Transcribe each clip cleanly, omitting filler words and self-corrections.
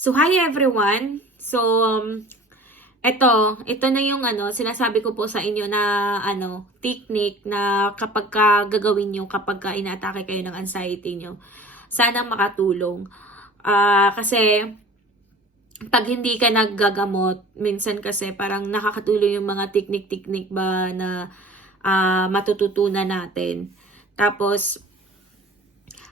So, hi everyone! So, ito na yung sinasabi ko po sa inyo na technique na kapag gagawin nyo kapag inaatake kayo ng anxiety nyo. Sana makatulong. Kasi, pag hindi ka naggagamot, minsan kasi parang nakakatulong yung mga technique ba na matututunan natin. Tapos,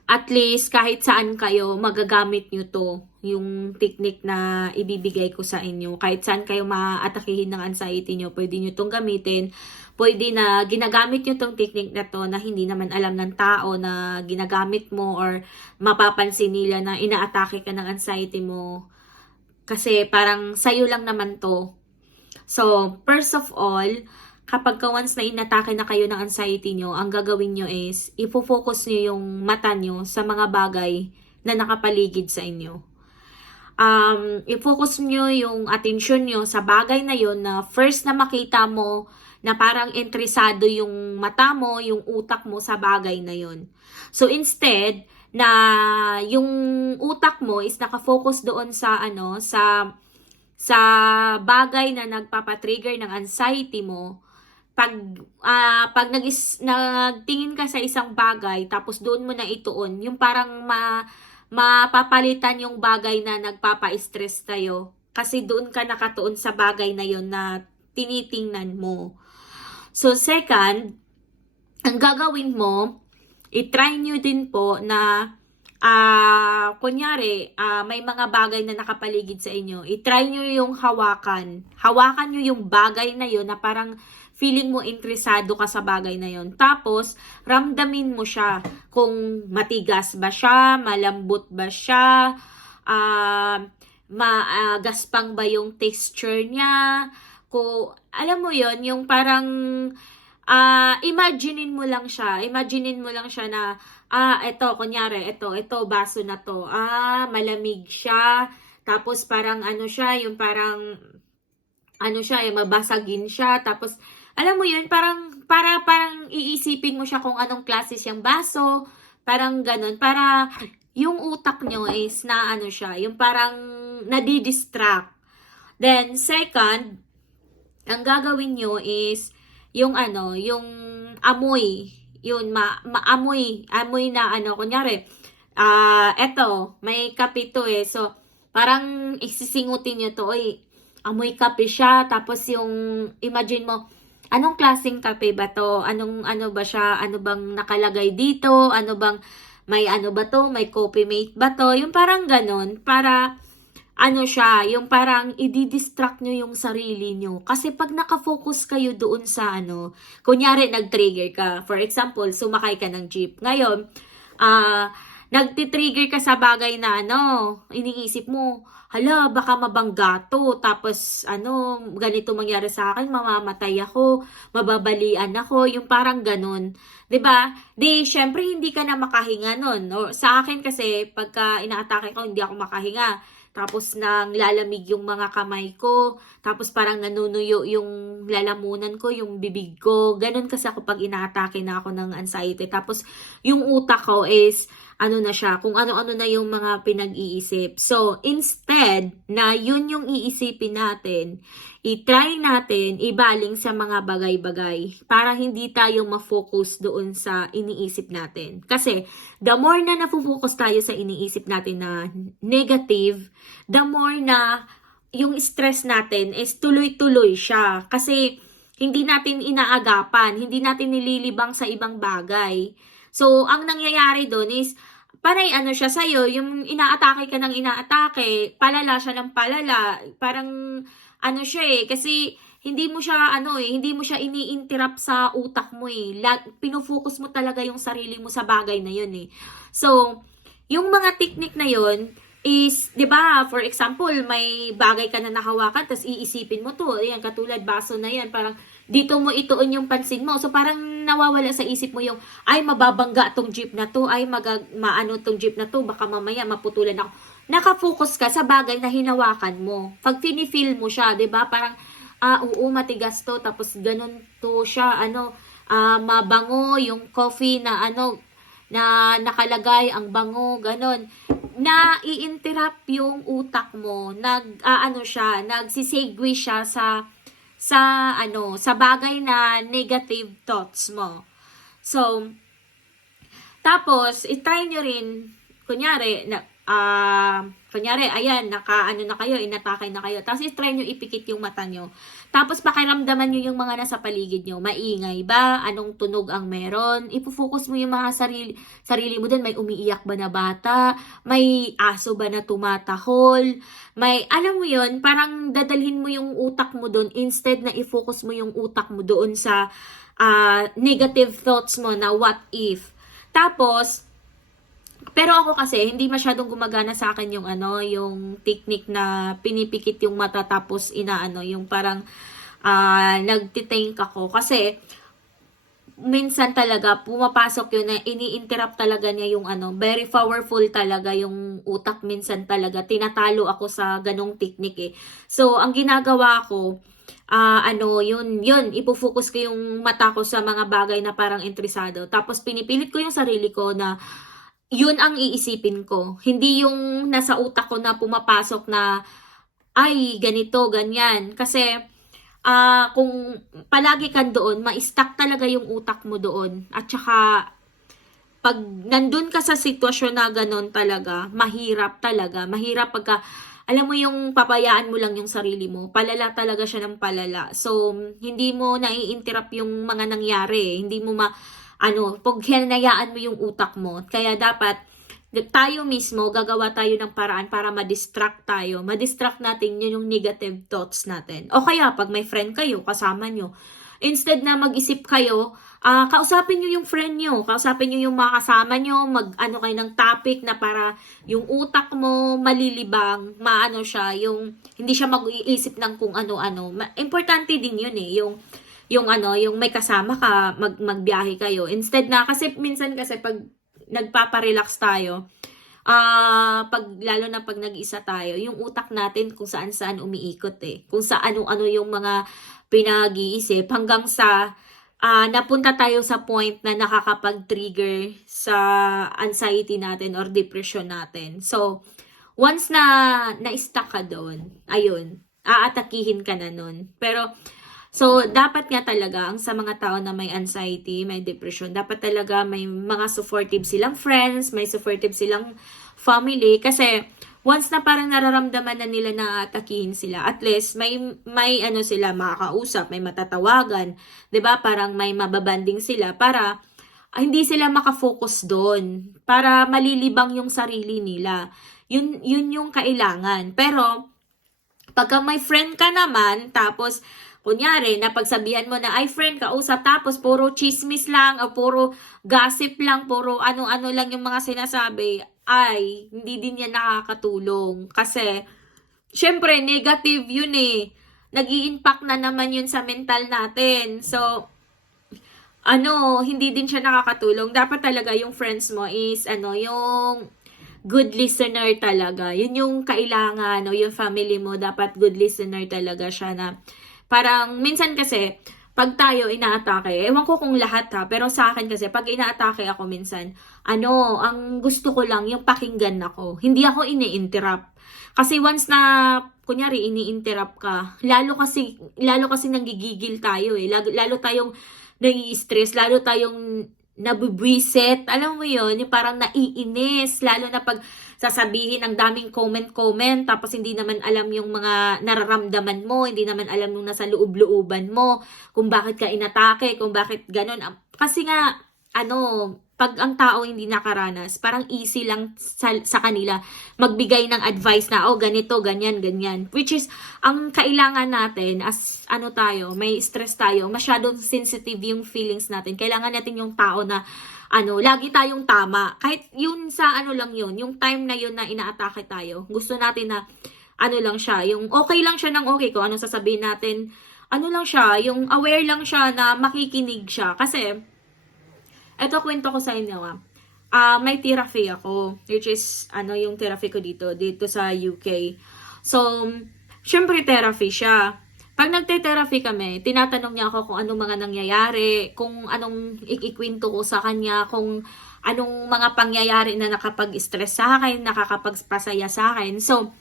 at least kahit saan kayo, magagamit nyo to, yung technique na ibibigay ko sa inyo. Kahit saan kayo maaatakihin ng anxiety nyo, pwede nyo tong gamitin. Pwede na ginagamit nyo tong technique na to na hindi naman alam ng tao na ginagamit mo or mapapansin nila na inaatake ka ng anxiety mo. Kasi parang sa'yo lang naman to. So, first of all, kapag once na inatake na kayo ng anxiety nyo, ang gagawin nyo is, ifo-focus nyo yung mata nyo sa mga bagay na nakapaligid sa inyo. I-focus nyo yung attention nyo sa bagay na yon na first na makita mo na parang interesado yung mata mo, yung utak mo sa bagay na yon. So, instead na yung utak mo is nakafocus doon sa sa bagay na nagpapatrigger ng anxiety mo, pag nagtingin ka sa isang bagay tapos doon mo na ituon, yung parang mapapalitan yung bagay na nagpapa-stress tayo kasi doon ka nakatuon sa bagay na yon na tinitingnan mo. So second, ang gagawin mo, i-try nyo din po na kunyari, may mga bagay na nakapaligid sa inyo, i-try nyo yung hawakan. Hawakan nyo yung bagay na yon na parang feeling mo interesado ka sa bagay na yon. Tapos, ramdamin mo siya kung matigas ba siya, malambot ba siya, gaspang ba yung texture niya. Alam mo yon yung parang imaginein mo lang siya. Imaginein mo lang siya na kunyari, ito baso na to. Malamig siya. Tapos parang siya, yung parang yung mabasagin siya. Tapos alam mo yun, parang iisipin mo siya kung anong klase siyang baso, parang ganun, para yung utak nyo is na siya, yung parang nadidistract. Then, second, ang gagawin nyo is, yung yung amoy, yun, amoy na kunyari, eto, may kape to so, parang isisingutin nyo to, amoy kape siya, tapos yung, imagine mo, anong klaseng kape ba to? Ano ba siya? Ano bang nakalagay dito? May ba to? May coffee mate ba to? Yung parang ganon, para, siya, yung parang i-distract nyo yung sarili nyo. Kasi pag nakafocus kayo doon sa kunyari nag-trigger ka. For example, sumakay ka ng jeep. Ngayon, nagtitrigger ka sa bagay na iniisip mo, hala, baka mabangga to, tapos ganito mangyari sa akin, mamamatay ako, mababalian ako, yung parang ganun. 'Di ba? Di, syempre hindi ka na makahinga nun. O, sa akin kasi, pagka inaatake ko, hindi ako makahinga. Tapos nang lalamig yung mga kamay ko, tapos parang nanunuyo yung lalamunan ko, yung bibig ko. Ganun kasi ako pag inaatake na ako ng anxiety. Tapos yung utak ko is na siya, kung ano-ano na yung mga pinag-iisip. So, instead na yun yung iisipin natin, i-try natin ibaling sa mga bagay-bagay para hindi tayo ma-focus doon sa iniisip natin. Kasi, the more na na-focus tayo sa iniisip natin na negative, the more na yung stress natin is tuloy-tuloy siya. Kasi, hindi natin inaagapan, hindi natin nililibang sa ibang bagay. So, ang nangyayari doon is, panay siya sa'yo, yung inaatake ka ng inaatake, palala siya ng palala, parang siya kasi hindi mo siya hindi mo siya ini-interrupt sa utak mo pinofocus mo talaga yung sarili mo sa bagay na yun So, yung mga technique na yun is, 'di ba, for example, may bagay ka na nahawakan, tapos iisipin mo to, ayan, katulad baso na yan, parang dito mo ituon yung pansin mo. So, parang nawawala sa isip mo yung, ay, mababangga tong jeep na to, ay, maano tong jeep na to, baka mamaya maputulan ako. Nakafocus ka sa bagay na hinawakan mo. Pag feel mo siya, 'di ba? Parang, oo, matigas to, tapos ganun to siya, mabango yung coffee na na nakalagay, ang bango, ganun. na-i-interrupt yung utak mo, ano siya, nagsisegue siya sa bagay na negative thoughts mo. So, tapos, i-try nyo rin, kunyari, ayan, naka-ano na kayo, inatake na kayo. Tapos, i-try nyo ipikit yung mata nyo. Tapos, pakiramdaman nyo yung mga nasa paligid nyo. Maingay ba? Anong tunog ang meron? Ipo-focus mo yung mga sarili mo dun. May umiiyak ba na bata? May aso ba na tumatahol? Alam mo yun, parang dadalhin mo yung utak mo dun instead na i-focus mo yung utak mo doon sa negative thoughts mo na what if. Tapos, pero ako kasi, hindi masyadong gumagana sa akin yung technique na pinipikit yung mata tapos yung parang nagtitink ako. Kasi, minsan talaga, pumapasok yun na ini-interrupt talaga niya yung very powerful talaga yung utak minsan talaga. Tinatalo ako sa ganong technique eh. So, ang ginagawa ko, yun, ipofocus ko yung mata ko sa mga bagay na parang interesado. Tapos pinipilit ko yung sarili ko na yun ang iisipin ko. Hindi yung nasa utak ko na pumapasok na, ay, ganito, ganyan. Kasi, kung palagi ka doon, ma-stuck talaga yung utak mo doon. At saka, pag nandun ka sa sitwasyon na ganon talaga, mahirap talaga. Mahirap pagka, alam mo yung papayaan mo lang yung sarili mo. Palala talaga siya ng palala. So, hindi mo nai-interrupt yung mga nangyari. Hindi mo pag hinayaan mo yung utak mo. Kaya dapat, tayo mismo, gagawa tayo ng paraan para ma-distract tayo. Ma-distract natin yun yung negative thoughts natin. O kaya, pag may friend kayo, kasama nyo, instead na mag-isip kayo, kausapin nyo yung friend nyo, kausapin nyo yung mga kasama nyo, kayo ng topic na para yung utak mo malilibang, siya, yung hindi siya mag-iisip ng kung ano-ano. Importante din yun eh, yung may kasama ka, magbiyahe kayo. Instead na, kasi minsan kasi pag nagpaparelax tayo, lalo na pag nag-isa tayo, yung utak natin kung saan-saan umiikot eh. Kung sa ano-ano yung mga pinag-iisip hanggang sa napunta tayo sa point na nakakapag-trigger sa anxiety natin or depression natin. So, once na-stuck ka doon, ayun, aatakihin ka na nun. Pero, so, dapat nga talaga, sa mga tao na may anxiety, may depression, dapat talaga may mga supportive silang friends, may supportive silang family, kasi once na parang nararamdaman na nila na atakihin sila, at least may sila makakausap, may matatawagan, 'di ba? Parang may mababanding sila para hindi sila makafocus doon, para malilibang yung sarili nila. Yun yung kailangan. Pero pagka may friend ka naman, tapos kunyari, napagsabihan mo na, ay friend, kausap, tapos puro chismis lang, o puro gossip lang, puro ano-ano lang yung mga sinasabi, ay, hindi din yan nakakatulong. Kasi, syempre, negative yun eh. Nag-i-impact na naman yun sa mental natin. So, hindi din siya nakakatulong. Dapat talaga yung friends mo is, yung good listener talaga. Yun yung kailangan, yung family mo, dapat good listener talaga siya na, parang, minsan kasi, pag tayo inaatake, ewan ko kung lahat pero sa akin kasi, pag inaatake ako minsan, ang gusto ko lang, yung pakinggan ako. Hindi ako ini-interrupt. Kasi once na, kunyari, ini-interrupt ka, lalo kasi nanggigigil tayo eh. Lalo tayong nai-stress, lalo tayong nabubwisit. Alam mo yun, yung parang naiinis, lalo na pag sasabihin ang daming comment, tapos hindi naman alam yung mga nararamdaman mo, hindi naman alam yung nasa loob-looban mo, kung bakit ka inatake, kung bakit ganun. Kasi nga, pag ang tao hindi nakaranas, parang easy lang sa kanila magbigay ng advice na, ganito, ganyan, ganyan. Which is, ang kailangan natin, as may stress tayo, masyadong sensitive yung feelings natin. Kailangan natin yung tao na, lagi tayong tama. Kahit yun sa lang yun, yung time na yun na inaatake tayo. Gusto natin na, lang siya, yung okay lang siya ng okay, kung ano sasabihin natin, lang siya, yung aware lang siya na makikinig siya. Kasi, eto kwento ko sa inyo may therapy ako, which is, yung therapy ko dito sa UK. So, syempre therapy siya. Pag nagte-therapy kami, tinatanong niya ako kung anong mga nangyayari, kung anong ikikwento ko sa kanya, kung anong mga pangyayari na nakapag-stress sa akin, nakakapagpasaya sa akin. So,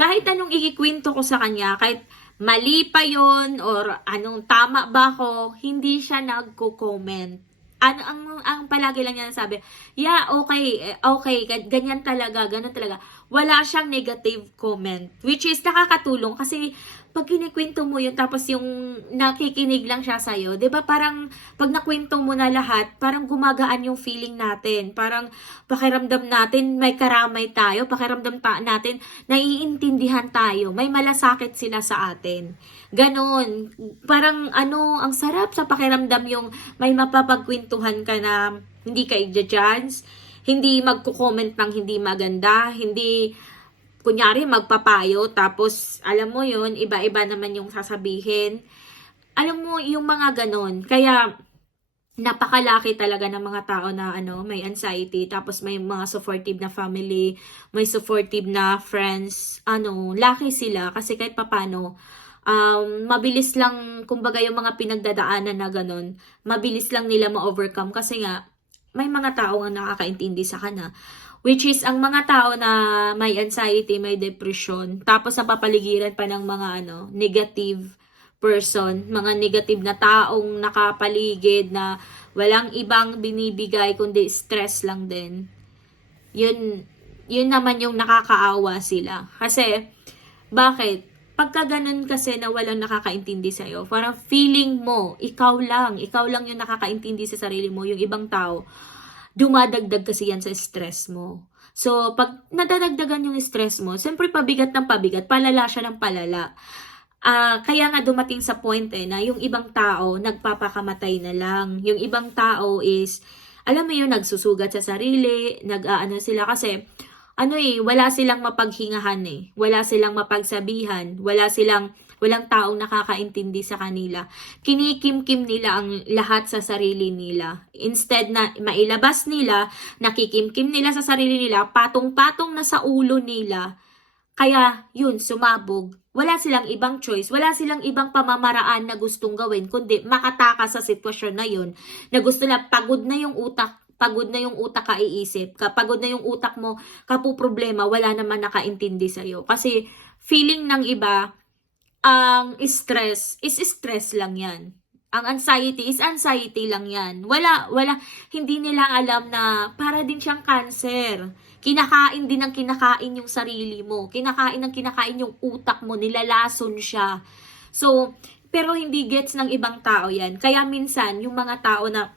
kahit anong ikikwento ko sa kanya, kahit mali pa yon or anong tama ba ako, hindi siya nagko-comment. Ang palagi lang niya sabi, yeah, okay, ganyan talaga, ganun talaga. Wala siyang negative comment, which is nakakatulong kasi pag kinikwento mo yun, tapos yung nakikinig lang siya sa'yo, 'di ba parang pag nakwento mo na lahat, parang gumagaan yung feeling natin. Parang pakiramdam natin may karamay tayo, pakiramdam natin naiintindihan tayo, may malasakit sila sa atin. Ganon. Parang ang sarap sa pakiramdam yung may mapapagkwentuhan ka na hindi ka i-judge, hindi magko-comment ng hindi maganda, hindi kunyari magpapayo, tapos alam mo yun, iba-iba naman yung sasabihin. Alam mo, yung mga ganon. Kaya, napakalaki talaga ng mga tao na may anxiety, tapos may mga supportive na family, may supportive na friends, lucky sila kasi kahit papano, mabilis lang, kumbaga yung mga pinagdadaanan na ganon, mabilis lang nila ma-overcome kasi nga, may mga tao nga nakakaintindi sa kana. Which is, ang mga tao na may anxiety, may depression, tapos napapaligiran pa ng mga negative person, mga negative na taong nakapaligid na walang ibang binibigay kundi stress lang din. Yun naman yung nakakaawa sila. Kasi, bakit? Pagka ganun kasi na walang nakakaintindi sa'yo, parang feeling mo, ikaw lang yung nakakaintindi sa sarili mo, yung ibang tao, dumadagdag kasi yan sa stress mo. So, pag nadadagdagan yung stress mo, siyempre pabigat ng pabigat, palala siya ng palala. Kaya nga dumating sa point na yung ibang tao, nagpapakamatay na lang. Yung ibang tao is, alam mo yun, nagsusugat sa sarili, sila kasi, wala silang mapaghingahan Wala silang mapagsabihan, walang taong nakakaintindi sa kanila. Kinikimkim nila ang lahat sa sarili nila. Instead na mailabas nila, nakikimkim nila sa sarili nila, patong-patong na sa ulo nila. Kaya, yun, sumabog. Wala silang ibang choice, wala silang ibang pamamaraan na gustong gawin, kundi makatakas sa sitwasyon na yun, na gusto na pagod na yung utak kaiisip, pagod na yung utak mo, problema, wala naman nakaintindi sa'yo. Kasi, feeling ng iba, ang stress is stress lang yan. Ang anxiety is anxiety lang yan. Hindi nila alam na para din siyang cancer. Kinakain din ng kinakain yung sarili mo. Kinakain yung utak mo. Nilalason siya. So, pero hindi gets ng ibang tao yan. Kaya minsan, yung mga tao na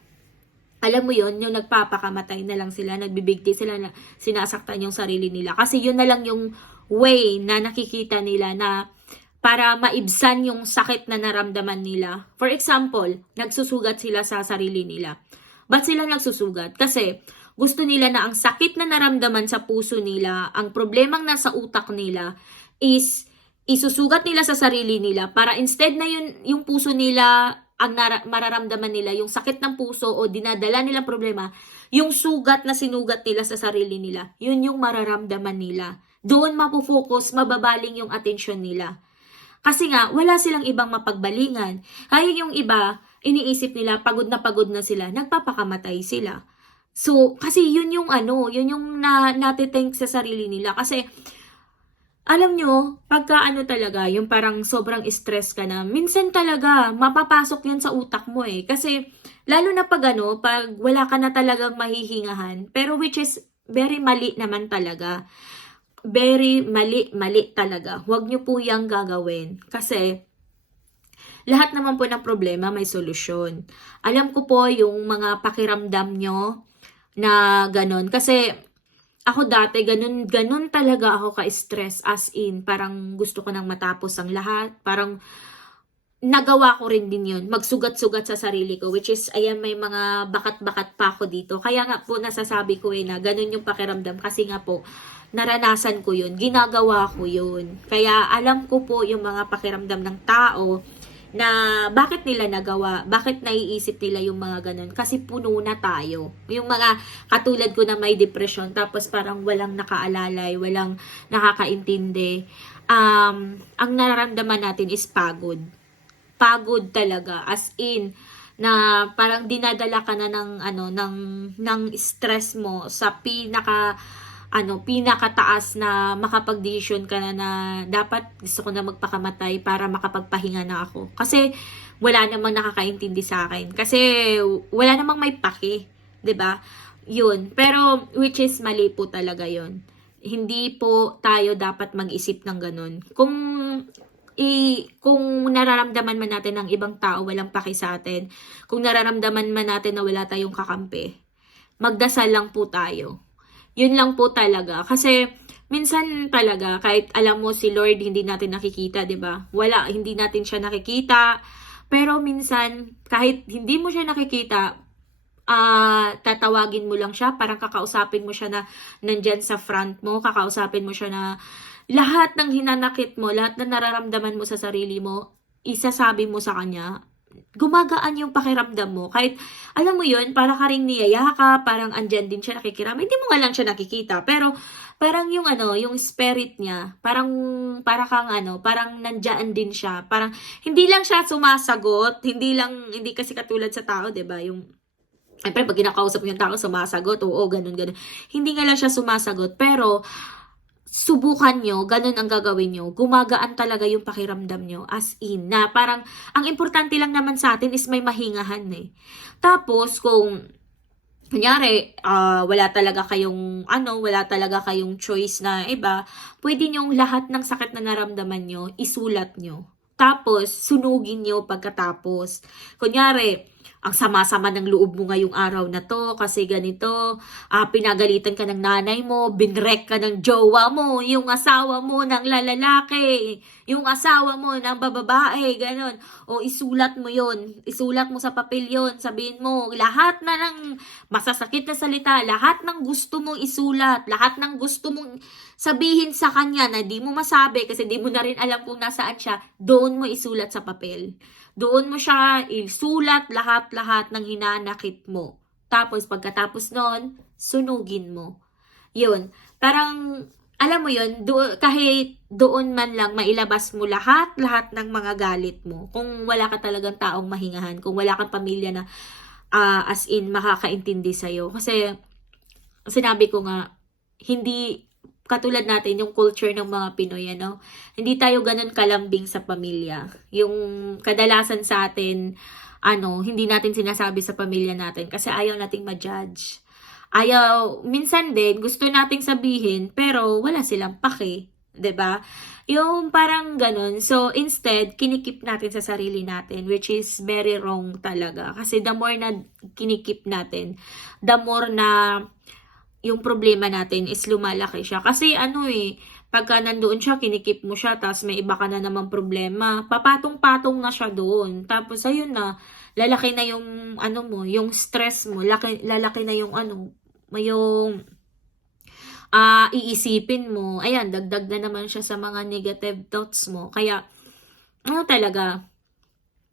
alam mo yun, yung nagpapakamatay na lang sila, nagbibigti sila na sinasaktan yung sarili nila. Kasi yun na lang yung way na nakikita nila na para maibsan yung sakit na naramdaman nila. For example, nagsusugat sila sa sarili nila. Ba't sila nagsusugat? Kasi gusto nila na ang sakit na naramdaman sa puso nila, ang problemang nasa utak nila is isusugat nila sa sarili nila para instead na yung puso nila ang mararamdaman nila, yung sakit ng puso o dinadala nilang problema, yung sugat na sinugat nila sa sarili nila, yun yung mararamdaman nila. Doon mapufocus, mababaling yung atensyon nila. Kasi nga, wala silang ibang mapagbalingan. Kaya yung iba, iniisip nila, pagod na sila, nagpapakamatay sila. So, kasi yun yung natitink sa sarili nila. Kasi, alam nyo, pagka talaga, yung parang sobrang stress ka na, minsan talaga, mapapasok yan sa utak mo Kasi, lalo na pag wala ka na talagang mahihingahan. Pero which is, very mali naman talaga. Very mali talaga. Huwag nyo po yung gagawin. Kasi, lahat naman po ng problema may solusyon. Alam ko po yung mga pakiramdam nyo na ganon. Kasi, ako dati, ganun talaga ako ka-stress. As in, parang gusto ko nang matapos ang lahat. Parang, nagawa ko rin din yun. Magsugat-sugat sa sarili ko. Which is, ayan, may mga bakat-bakat pa ako dito. Kaya nga po, nasasabi ko na ganun yung pakiramdam. Kasi nga po, naranasan ko yun, ginagawa ko yun. Kaya alam ko po yung mga pakiramdam ng tao na bakit nila nagawa, bakit naiisip nila yung mga ganun. Kasi puno na tayo. Yung mga katulad ko na may depression, tapos parang walang nakaalalay, walang nakakaintindi. Ang nararamdaman natin is pagod. Pagod talaga. As in, na parang dinadala ka na ng ng stress mo sa pinakataas na makapagdesisyon ka na dapat gusto ko na magpakamatay para makapagpahinga na ako. Kasi wala namang nakakaintindi sa akin. Kasi wala namang may paki, 'di ba? Yun. Pero which is mali po talaga 'yon. Hindi po tayo dapat mag-isip ng ganun. Kung nararamdaman man natin ng ibang tao walang paki sa atin, kung nararamdaman man natin na wala tayong kakampi, magdasal lang po tayo. Yun lang po talaga. Kasi minsan talaga kahit alam mo si Lord hindi natin nakikita, 'di ba? Hindi natin siya nakikita. Pero minsan kahit hindi mo siya nakikita, tatawagin mo lang siya, parang kakausapin mo siya na nandyan sa front mo, kakausapin mo siya na lahat ng hinanakit mo, lahat ng nararamdaman mo sa sarili mo, isasabi mo sa kanya, gumagaan yung pakiramdam mo. Kahit, alam mo yun, para ka rin niyaya ka, parang andyan din siya nakikiramay. Hindi mo nga lang siya nakikita. Pero, parang yung yung spirit niya, para kang parang nandyan din siya. Parang, hindi lang siya sumasagot, hindi kasi katulad sa tao, 'di ba? Yung, siyempre, pag kinakausap mo yung tao, sumasagot, oo, ganun. Hindi nga lang siya sumasagot, pero, subukan nyo, ganun ang gagawin nyo, gumagaan talaga yung pakiramdam nyo, as in, na parang, ang importante lang naman sa atin is may mahingahan eh. Tapos, kung, kunyari, wala talaga kayong choice na iba, pwede nyong lahat ng sakit na naramdaman nyo, isulat nyo. Tapos, sunugin nyo pagkatapos. Kunyari, ang sama-sama ng loob mo ngayong araw na to kasi ganito, pinagalitan ka ng nanay mo, binrek ka ng jowa mo, yung asawa mo ng lalaki, yung asawa mo ng bababae, ganon. O isulat mo yon, isulat mo sa papel yon, sabihin mo, lahat na ng masasakit na salita, lahat ng gusto mong isulat, lahat ng gusto mong sabihin sa kanya na di mo masabi kasi di mo na rin alam kung nasaan siya, doon mo isulat sa papel. Doon mo siya isulat lahat-lahat ng hinanakit mo. Tapos pagkatapos noon, sunugin mo. Yun. Parang, alam mo yun, kahit doon man lang mailabas mo lahat-lahat ng mga galit mo. Kung wala ka talagang taong mahingahan, kung wala kang pamilya na as in makakaintindi sa'yo. Kasi, sinabi ko nga, hindi katulad natin yung culture ng mga Pinoy, hindi tayo ganun kalambing sa pamilya. Yung kadalasan sa atin, hindi natin sinasabi sa pamilya natin kasi ayaw nating ma-judge. Minsan din, gusto nating sabihin, pero wala silang pake, 'di ba? Yung parang ganun. So, instead, kinikip natin sa sarili natin, which is very wrong talaga. Kasi the more na kinikip natin, the more na yung problema natin is lumalaki siya. Kasi pagka nandoon siya, kinikip mo siya, tapos may iba ka na namang problema, papatong-patong na siya doon. Tapos ayun na, lalaki na yung yung stress mo, lalaki na yung yung iisipin mo. Ayan, dagdag na naman siya sa mga negative thoughts mo. Kaya, talaga,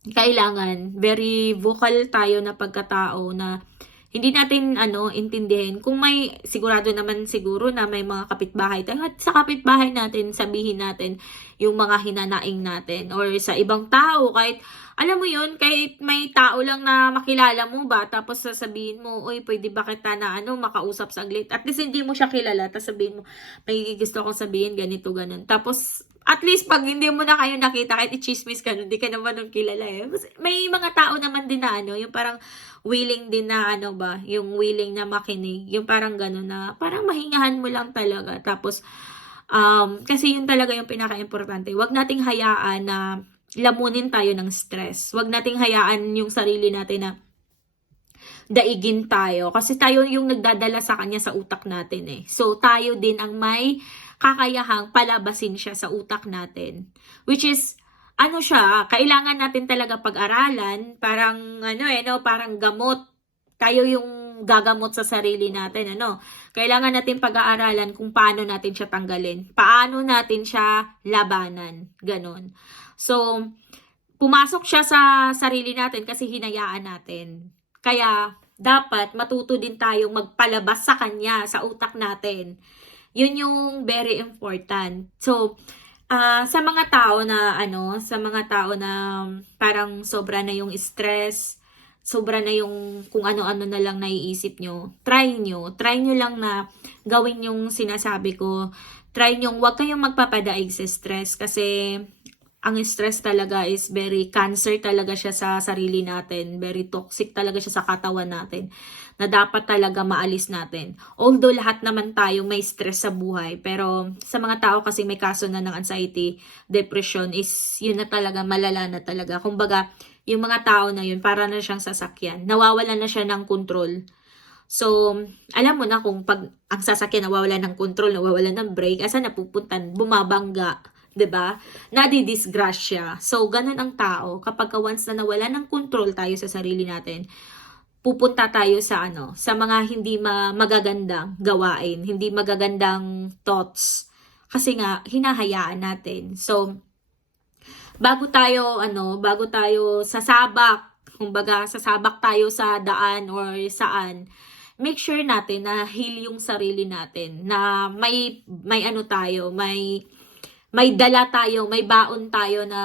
kailangan, very vocal tayo na pagkatao na hindi natin intindihin. Kung may sigurado naman siguro na may mga kapitbahay tayo, at sa kapitbahay natin sabihin natin yung mga hinanaing natin or sa ibang tao, kahit alam mo yun, kahit may tao lang na makilala mo ba, tapos sasabihin mo, oy, pwede ba kita na makausap saglit, at least hindi mo siya kilala, tapos sabihin mo, may gusto kong sabihin ganito ganon, tapos at least pag hindi mo na kayo nakita, kahit i-chismis ka, hindi ka naman nung kilala eh. May mga tao naman din na yung parang willing din na yung willing na makinig, yung parang gano'n na, parang mahingahan mo lang talaga. Tapos, kasi yun talaga yung pinaka-importante. Huwag nating hayaan na lamunin tayo ng stress. Huwag nating hayaan yung sarili natin na daigin tayo. Kasi tayo yung nagdadala sa kanya sa utak natin eh. So, tayo din ang may kakayahang palabasin siya sa utak natin. Which is, siya, kailangan natin talaga pag-aralan, parang, parang gamot. Tayo yung gagamot sa sarili natin, Kailangan natin pag-aaralan kung paano natin siya tanggalin. Paano natin siya labanan. Ganon. So, pumasok siya sa sarili natin kasi hinayaan natin. Kaya, dapat matuto din tayong magpalabas sa kanya, sa utak natin. Yun yung very important. So, sa mga tao na parang sobra na yung stress, sobra na yung kung ano-ano na lang naiisip nyo, try nyo lang na gawin yung sinasabi ko. Try nyo, huwag kayong magpapadaig sa stress kasi ang stress talaga is very cancer talaga siya sa sarili natin. Very toxic talaga siya sa katawan natin na dapat talaga maalis natin. Although lahat naman tayo may stress sa buhay, pero sa mga tao kasi may kaso na ng anxiety, depression is yun na talaga, malala na talaga. Kumbaga, yung mga tao na yun, para na siyang sasakyan. Nawawalan na siya ng control. So, alam mo na kung pag ang sasakyan nawawalan ng control, nawawalan ng brake, asan napupuntan? Bumabangga. 'Di ba? Nadidisgrasya. So, ganun ang tao. Kapag once na nawala ng control tayo sa sarili natin, pupunta tayo sa sa mga hindi magagandang gawain, hindi magagandang thoughts. Kasi nga, hinahayaan natin. So, bago tayo sasabak, kumbaga sasabak tayo sa daan or saan, make sure natin na heal yung sarili natin, na may ano tayo, may dala tayo, may baon tayo na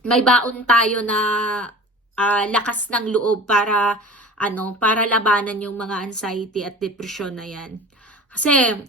may baon tayo na lakas ng loob para labanan yung mga anxiety at depression na yan. Kasi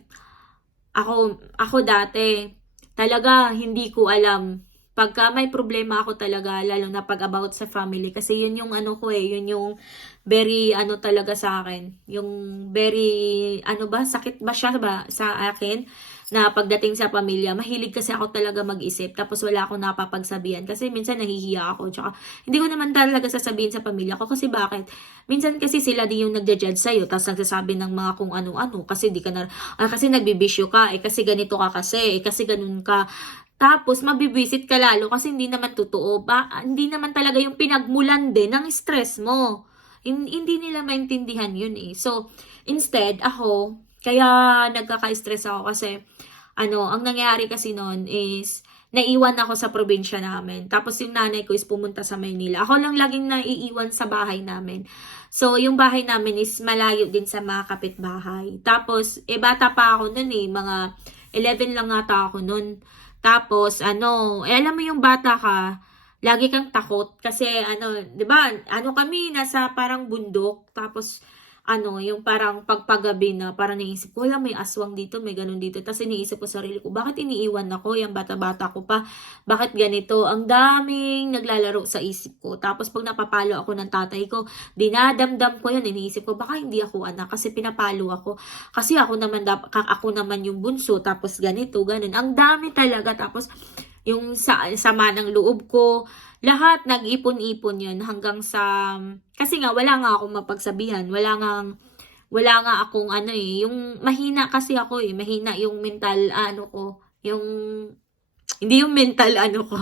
ako dati talaga hindi ko alam pagka may problema ako talaga, lalo na pag about sa family, kasi yun yung yun yung very talaga sa akin, yung very sakit ba siya ba sa akin na pagdating sa pamilya. Mahilig kasi ako talaga mag-isip, tapos wala akong napapagsabihan kasi minsan nahihiya ako, tsaka hindi ko naman talaga sasabihin sa pamilya ko kasi bakit? Minsan kasi sila din yung nagja-judge sa'yo, tapos nagsasabi ng mga kung ano-ano, kasi di ka na, kasi nagbibisyo ka, kasi ganito ka kasi ganun ka. Tapos, mabibisit ka lalo kasi hindi naman totoo. Hindi naman talaga yung pinagmulan din ng stress mo. Hindi nila maintindihan yun eh. So, instead, kaya nagkaka-stress ako kasi, ang nangyari kasi noon is, naiwan ako sa probinsya namin. Tapos, yung nanay ko is pumunta sa Maynila. Ako lang laging naiiwan sa bahay namin. So, yung bahay namin is malayo din sa mga kapitbahay. Tapos, bata pa ako noon eh. Mga 11 lang ata ako noon. Tapos, alam mo yung bata ka, lagi kang takot kasi 'di ba? Kami nasa parang bundok, tapos yung parang pagpagabi na parang naisip ko, wala may aswang dito, may ganun dito. Tapos iniisip ko sarili ko, bakit iniiwan ako, yung bata-bata ko pa, bakit ganito? Ang daming naglalaro sa isip ko. Tapos pag napapalo ako ng tatay ko, dinadamdam ko yun, iniisip ko, baka hindi ako anak kasi pinapalo ako. Kasi ako naman yung bunso, tapos ganito, ganun. Ang dami talaga. Tapos yung sama ng loob ko, lahat nag-ipon-ipon yun hanggang sa, kasi nga wala nga akong mapagsabihan, wala nga akong yung mahina kasi ako mahina yung mental ko, yung hindi yung mental ko,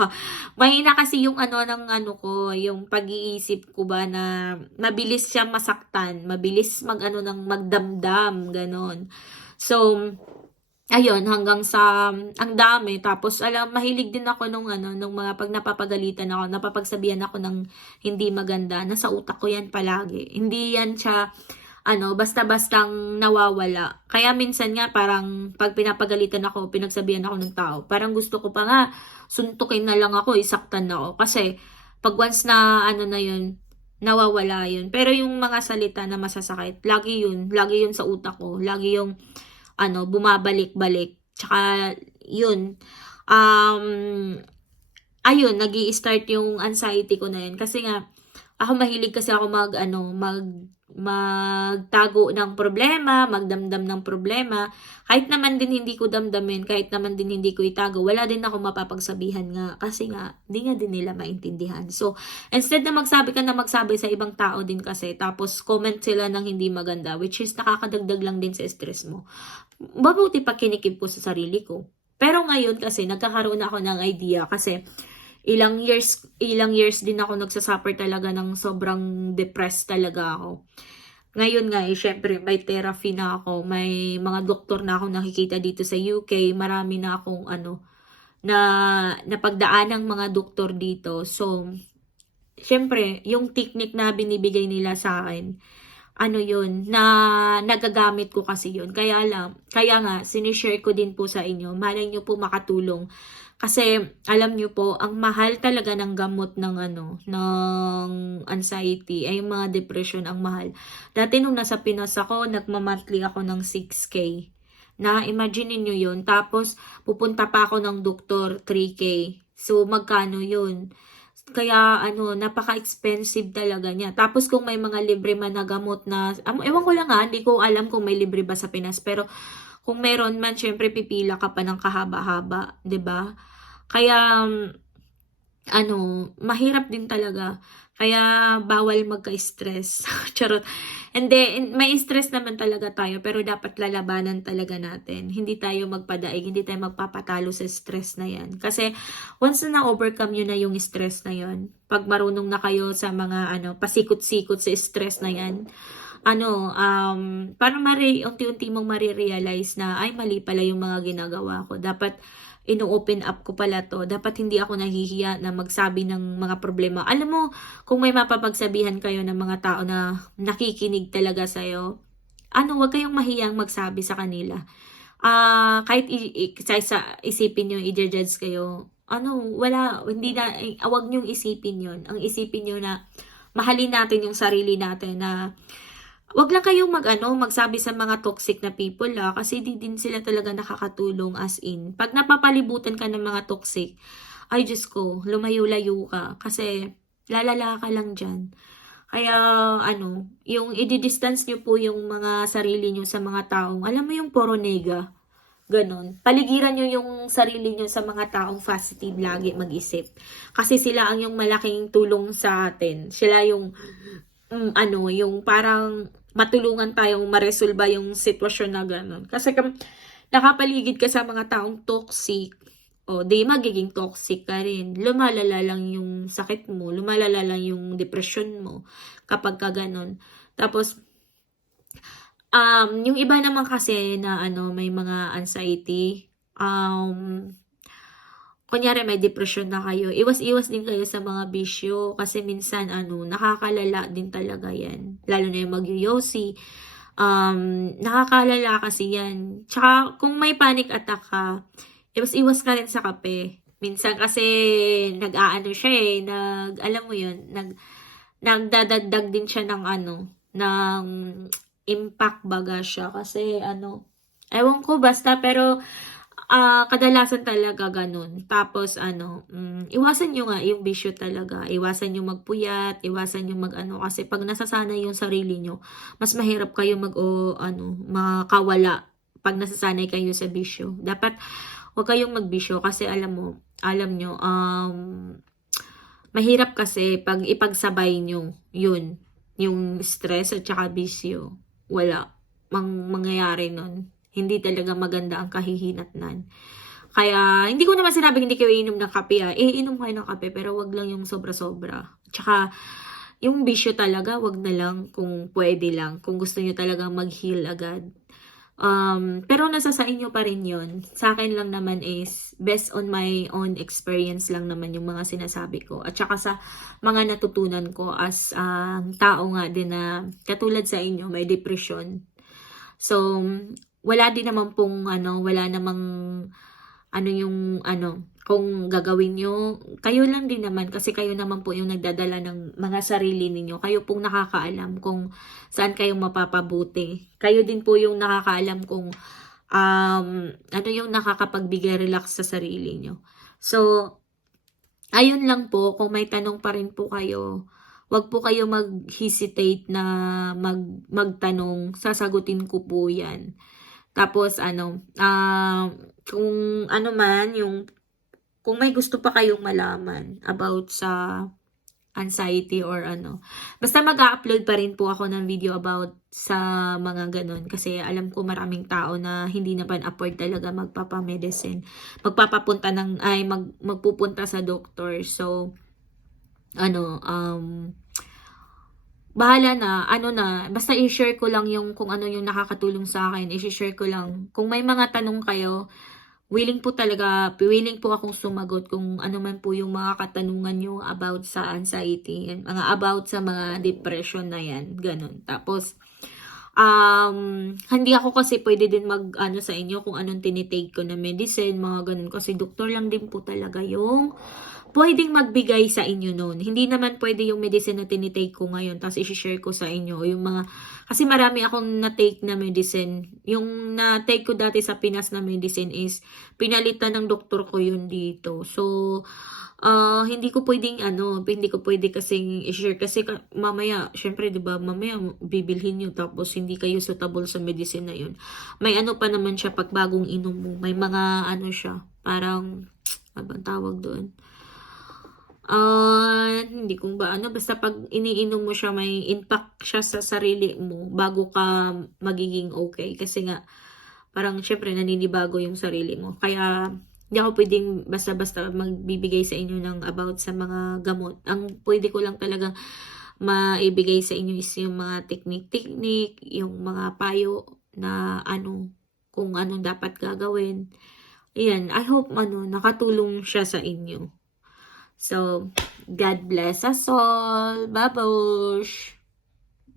mahina kasi yung ko, yung pag-iisip ko ba na mabilis siya masaktan, mabilis magdamdam, ganon. So, ayun, hanggang sa ang dami. Tapos mahilig din ako nung mga pag napapagalitan ako, napapagsabihan ako ng hindi maganda. Nasa utak ko yan palagi. Hindi yan siya basta-bastang nawawala. Kaya minsan nga parang pag pinapagalitan ako, pinagsabihan ako ng tao, parang gusto ko pa nga suntukin na lang ako, isaktan na ako. Kasi pag once na na yun, nawawala yun. Pero yung mga salita na masasakit, lagi yun sa utak ko. Lagi yung bumabalik-balik. Tsaka, yun, ayun, nag-i-start yung anxiety ko na yun. Kasi nga, ako mahilig kasi ako magtago ng problema, magdamdam ng problema. Kahit naman din hindi ko damdamin, kahit naman din hindi ko itago, wala din ako mapapagsabihan nga. Kasi nga, hindi nga din nila maintindihan. So, instead na magsabi ka na magsabi sa ibang tao din kasi, tapos comment sila ng hindi maganda, which is nakakadagdag lang din sa stress mo. Mabuti pa kinikip ko sa sarili ko. Pero ngayon kasi, nagkakaroon ako ng idea kasi, ilang years din ako nagsasuffer talaga ng sobrang depressed talaga ako. Ngayon nga syempre may therapy na ako, may mga doktor na ako nakikita dito sa UK, marami na akong na napagdaan ng mga doktor dito. So, syempre, yung technique na binibigay nila sa akin, yun, na nagagamit ko kasi yun. Kaya nga, sinishare ko din po sa inyo. Malay nyo po makatulong. Kasi alam niyo po, ang mahal talaga ng gamot ng ano, ng anxiety ay yung mga depression ang mahal. Dati nung nasa Pinas ako, nagma-monthly ako ng 6K. Na imagine niyo 'yun. Tapos pupunta pa ako ng doktor 3K. So magkano 'yun? Kaya ano, napaka-expensive talaga niya. Tapos kung may mga libre man na gamot na, ewan ko lang hindi ko alam kung may libre ba sa Pinas. Pero kung meron man, syempre pipila ka pa ng kahaba-haba, 'di ba? Kaya ano, mahirap din talaga. Kaya bawal magka-stress. Charot. Hindi, may stress naman talaga tayo pero dapat lalabanan talaga natin. Hindi tayo magpadaig, hindi tayo magpapatalo sa stress na 'yan. Kasi once na na-overcome niyo na yung stress na 'yon, pag marunong na kayo sa mga ano, pasikot-sikot sa stress na 'yan, ano, parang unti-unti mong mare-realize na, ay mali pala yung mga ginagawa ko. Dapat ino-open up ko pala 'to. Dapat hindi ako nahihiya na magsabi ng mga problema. Alam mo, kung may mapapagsabihan kayo ng mga tao na nakikinig talaga sa'yo, ano, huwag kayong mahiyang magsabi sa kanila. Kahit sa isipin niyo i-judge kayo, ano, wala, hindi na, huwag niyong isipin 'yon. Ang isipin niyo na mahalin natin yung sarili natin, na wag lang kayong magsabi sa mga toxic na people kasi di din sila talaga nakakatulong, as in. Pag napapalibutan ka ng mga toxic, ay Diyos ko, lumayo-layo ka kasi lalala ka lang diyan. Kaya ano, yung i-distance niyo po yung mga sarili niyo sa mga taong, alam mo yung puro nega, ganon. Paligiran niyo yung sarili niyo sa mga taong positive lagi mag-isip. Kasi sila ang yung malaking tulong sa atin. Sila yung ano, yung parang matulungan tayong maresolba yung sitwasyon na gano'n. Kasi nakapaligid ka sa mga taong toxic, o di magiging toxic ka rin. Lumalala lang yung sakit mo, lumalala lang yung depression mo kapag ka gano'n. Tapos, yung iba naman kasi na ano, may mga anxiety, kunyari may depression na kayo, iwas-iwas din kayo sa mga bisyo kasi minsan ano, nakakalala din talaga 'yan. Lalo na yung magyoyosi, nakakalala kasi 'yan. Tsaka kung may panic attack ka, iwas-iwas ka rin sa kape. Minsan kasi nag-aano siya alam mo 'yun, nagdadagdag din siya ng ano, ng impact baga siya kasi ano, ewan ko basta, pero kadalasan talaga gano'n. Tapos ano, iwasan niyo nga yung bisyo talaga. Iwasan yung magpuyat, iwasan yung mag-ano, kasi 'pag nasasanay yung sarili niyo, mas mahirap kayo makawala 'pag nasasanay kayo sa bisyo. Dapat 'wag kayong magbisyo kasi alam niyo, mahirap kasi 'pag ipagsabay niyo 'yun, yung stress at saka bisyo. Wala mangyayari nun. Hindi talaga maganda ang kahihinatnan. Kaya hindi ko naman sinabing hindi kayo iinom ng kape iinom kayo ng kape pero wag lang yung sobra-sobra. Tsaka yung bisyo talaga wag na lang kung puwede lang, kung gusto niyo talagang mag-heal agad. Pero nasa sa inyo pa rin 'yun. Sa'kin lang naman is based on my own experience lang naman yung mga sinasabi ko, at saka sa mga natutunan ko as, tao nga din na katulad sa inyo may depression. So, wala namang ano yung ano, kung gagawin niyo, kayo lang din naman kasi kayo naman po yung nagdadala ng mga sarili ninyo. Kayo pong nakakaalam kung saan kayo mapapabuti. Kayo din po yung nakakaalam kung ano yung nakakapagbigay relax sa sarili niyo. So, ayun lang po, kung may tanong pa rin po kayo, wag po kayo mag-hesitate na magtanong, sasagutin ko po 'yan. Tapos ano, kung ano man kung may gusto pa kayong malaman about sa anxiety or ano, basta mag-a-upload pa rin po ako ng video about sa mga gano'n kasi alam ko maraming tao na hindi naman afford talaga magpapa-medicine, magpupunta sa doktor. So, ano, bahala na, ano na, basta i-share ko lang yung kung ano yung nakakatulong sa akin, i-share ko lang. Kung may mga tanong kayo, willing po akong sumagot kung ano man po yung mga katanungan nyo about sa anxiety, mga about sa mga depression na yan, ganun. Tapos, Hindi ako kasi pwede din mag-ano sa inyo kung anong tinitake ko na medicine, mga ganun. Kasi doktor lang din po talaga yung pwedeng magbigay sa inyo nun. Hindi naman pwede yung medicine na tinitake ko ngayon, tapos i-share ko sa inyo. Yung mga, kasi marami akong na-take na medicine. Yung na-take ko dati sa Pinas na medicine is, pinalitan ng doktor ko yun dito. So, hindi ko pwedeng hindi ko pwede kasing i-share kasi mamaya, syempre 'di ba, mamaya bibilhin niyo tapos hindi kayo suitable sa medicine na 'yun. May ano pa naman siya pag bagong inom mo, may mga ano siya, parang ano bang tawag doon? Hindi ko ba basta pag iniinom mo siya may impact siya sa sarili mo bago ka magiging okay. Kasi nga, parang syempre naninibago yung sarili mo. Kaya, hindi ako pwedeng basta-basta magbibigay sa inyo ng about sa mga gamot. Ang pwede ko lang talaga maibigay sa inyo is yung mga technique, yung mga payo na kung anong dapat gagawin. Ayan, I hope nakatulong siya sa inyo. So, God bless us all. Babush!